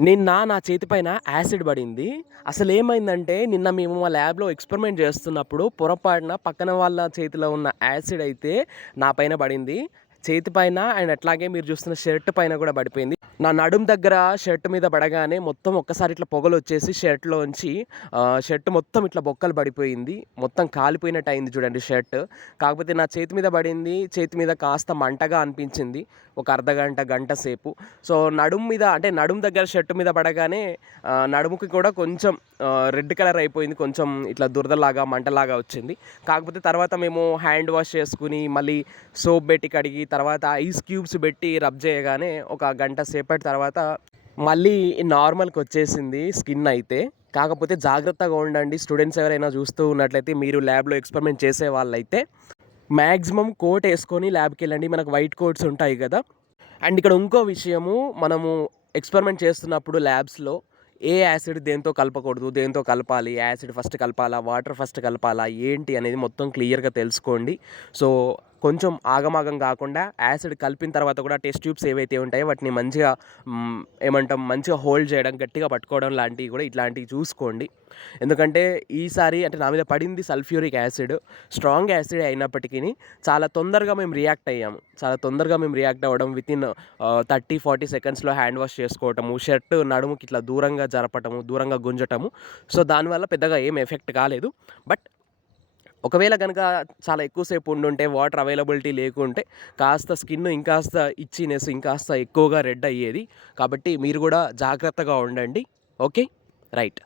నిన్న నా చేతి పైన యాసిడ్ పడింది. అసలేమైందంటే నిన్న మేము మా ల్యాబ్‌లో ఎక్స్‌పెరిమెంట్ చేస్తున్నప్పుడు పొరపాటున పక్కన వాళ్ళ చేతిలో ఉన్న యాసిడ్ అయితే నా పైన పడింది. చేతి పైన అండ్ అట్లాగే మీరు చూస్తున్న షర్ట్ పైన కూడా పడిపోయింది. నా నడుము దగ్గర షర్ట్ మీద పడగానే మొత్తం ఒక్కసారి ఇట్లా పొగలొచ్చేసి షర్ట్‌లోంచి షర్ట్ మొత్తం ఇట్లా బొక్కలు పడిపోయింది. మొత్తం కాలిపోయినట్టు అయింది చూడండి షర్ట్. కాకపోతే నా చేతి మీద పడింది. చేతి మీద కాస్త మంటగా అనిపించింది. ఒక అర్ధగంట, గంట సేపు. సో, నడుము మీద అంటే నడుము దగ్గర షర్ట్ మీద పడగానే నడుముకి కూడా కొంచెం రెడ్ కలర్ అయిపోయింది. కొంచెం ఇట్లా దురదలాగా, మంటలాగా వచ్చింది. కాకపోతే తర్వాత మేము హ్యాండ్ వాష్ చేసుకొని, మళ్ళీ సోప్ పెట్టి కడిగి, తర్వాత ఐస్ క్యూబ్స్ పెట్టి రబ్ చేయగానే ఒక గంట సేపటి తర్వాత మళ్ళీ నార్మల్‌కొచ్చేసింది స్కిన్ అయితే. కాకపోతే జాగ్రత్తగా ఉండండి. స్టూడెంట్స్ ఎవరైనా చూస్తూ ఉన్నట్లయితే, మీరు ల్యాబ్‌లో ఎక్స్‌పెరిమెంట్ చేసే వాళ్ళైతే మాక్సిమం కోట్ ఏసుకొని ల్యాబ్‌కెళ్ళండి. మనకు వైట్ కోట్స్ ఉంటాయి గదా! అండ్ ఇక్కడ ఇంకో విషయము, మనము ఎక్స్‌పెరిమెంట్ చేస్తున్నప్పుడు ల్యాబ్స్‌లో ఏ యాసిడ్ దేనితో కలపకూడదు, దేనితో కలపాలి, యాసిడ్ ఫస్ట్ కలపాలా, వాటర్ ఫస్ట్ కలపాలా, ఏంటి అనేది మొత్తం క్లియర్‌గా తెలుసుకోండి. సో, కొంచెం ఆగమాగం కాకుండా యాసిడ్ కలిపిన తర్వాత కూడా టెస్ట్ ట్యూబ్స్ ఏవైతే ఉంటాయో వాటిని మంచిగా ఏమంటాం, మంచిగా హోల్డ్ చేయడం, గట్టిగా పట్టుకోవడం లాంటివి కూడా ఇట్లాంటివి చూసుకోండి. ఎందుకంటే ఈసారి అంటే నా మీద పడింది సల్ఫ్యూరిక్ యాసిడ్. స్ట్రాంగ్ యాసిడ్ అయినప్పటికీ చాలా తొందరగా మేము రియాక్ట్ అయ్యాము. చాలా తొందరగా మేము రియాక్ట్ అవ్వడం వితిన్ 30-40 సెకండ్స్‌లో హ్యాండ్ వాష్ చేసుకోవటము, షర్ట్ నడుముకి ఇట్లా దూరంగా జరపటము, దూరంగా గుంజటము. సో, దానివల్ల పెద్దగా ఏం ఎఫెక్ట్ కాలేదు. బట్ ఒకవేళ గనక చాలా ఎక్కువ సేపు ఉండుంటే, వాటర్ అవైలబిలిటీ లేకుంటే కాస్త స్కిన్ ఇంకాస్త ఇచ్చింెస్ ఇంకాస్త ఎక్కువగా రెడ్ అయ్యేది. కాబట్టి మీరు కూడా జాగ్రత్తగా ఉండండి. ఓకే. రైట్.